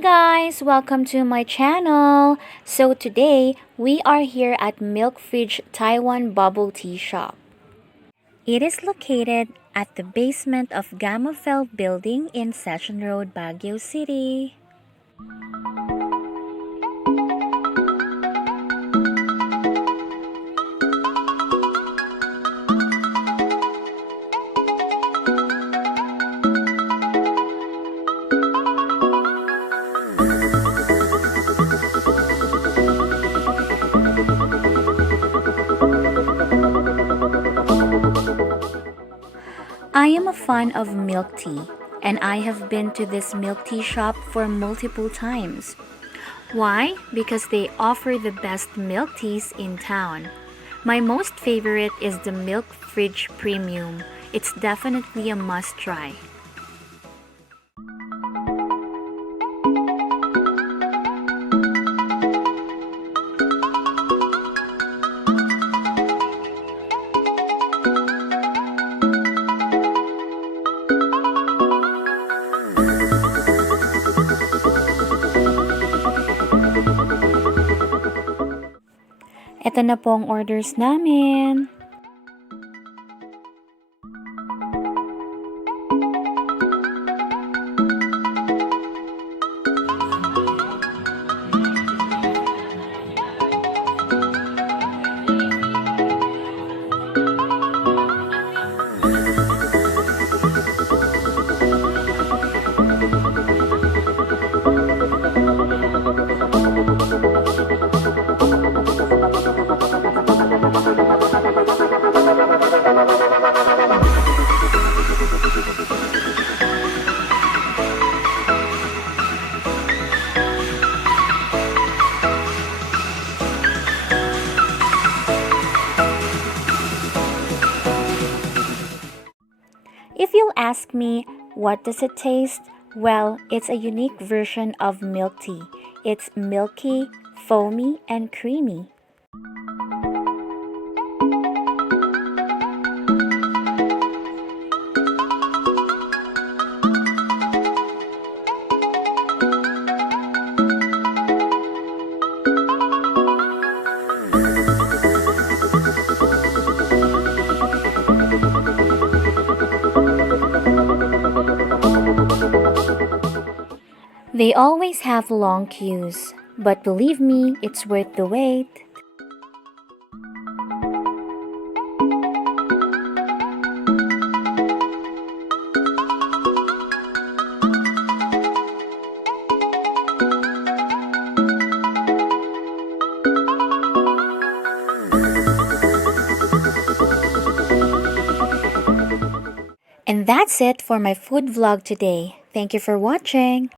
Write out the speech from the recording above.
guys! Welcome to my channel! So today, we are here at Milk Fridge Taiwan Bubble Tea Shop. It is located at the basement of Gamaphel building in Session Road, Baguio City. I am a fan of milk tea, and I have been to this milk tea shop for multiple times. Why? Because they offer the best milk teas in town. My most favorite is the Milk Fridge Premium. It's definitely a must try. Ito na po ang orders namin. If you'll ask me, what does it taste? Well, it's a unique version of milk tea. It's milky, foamy, and creamy. They always have long queues, but believe me, it's worth the wait. And that's it for my food vlog today. Thank you for watching.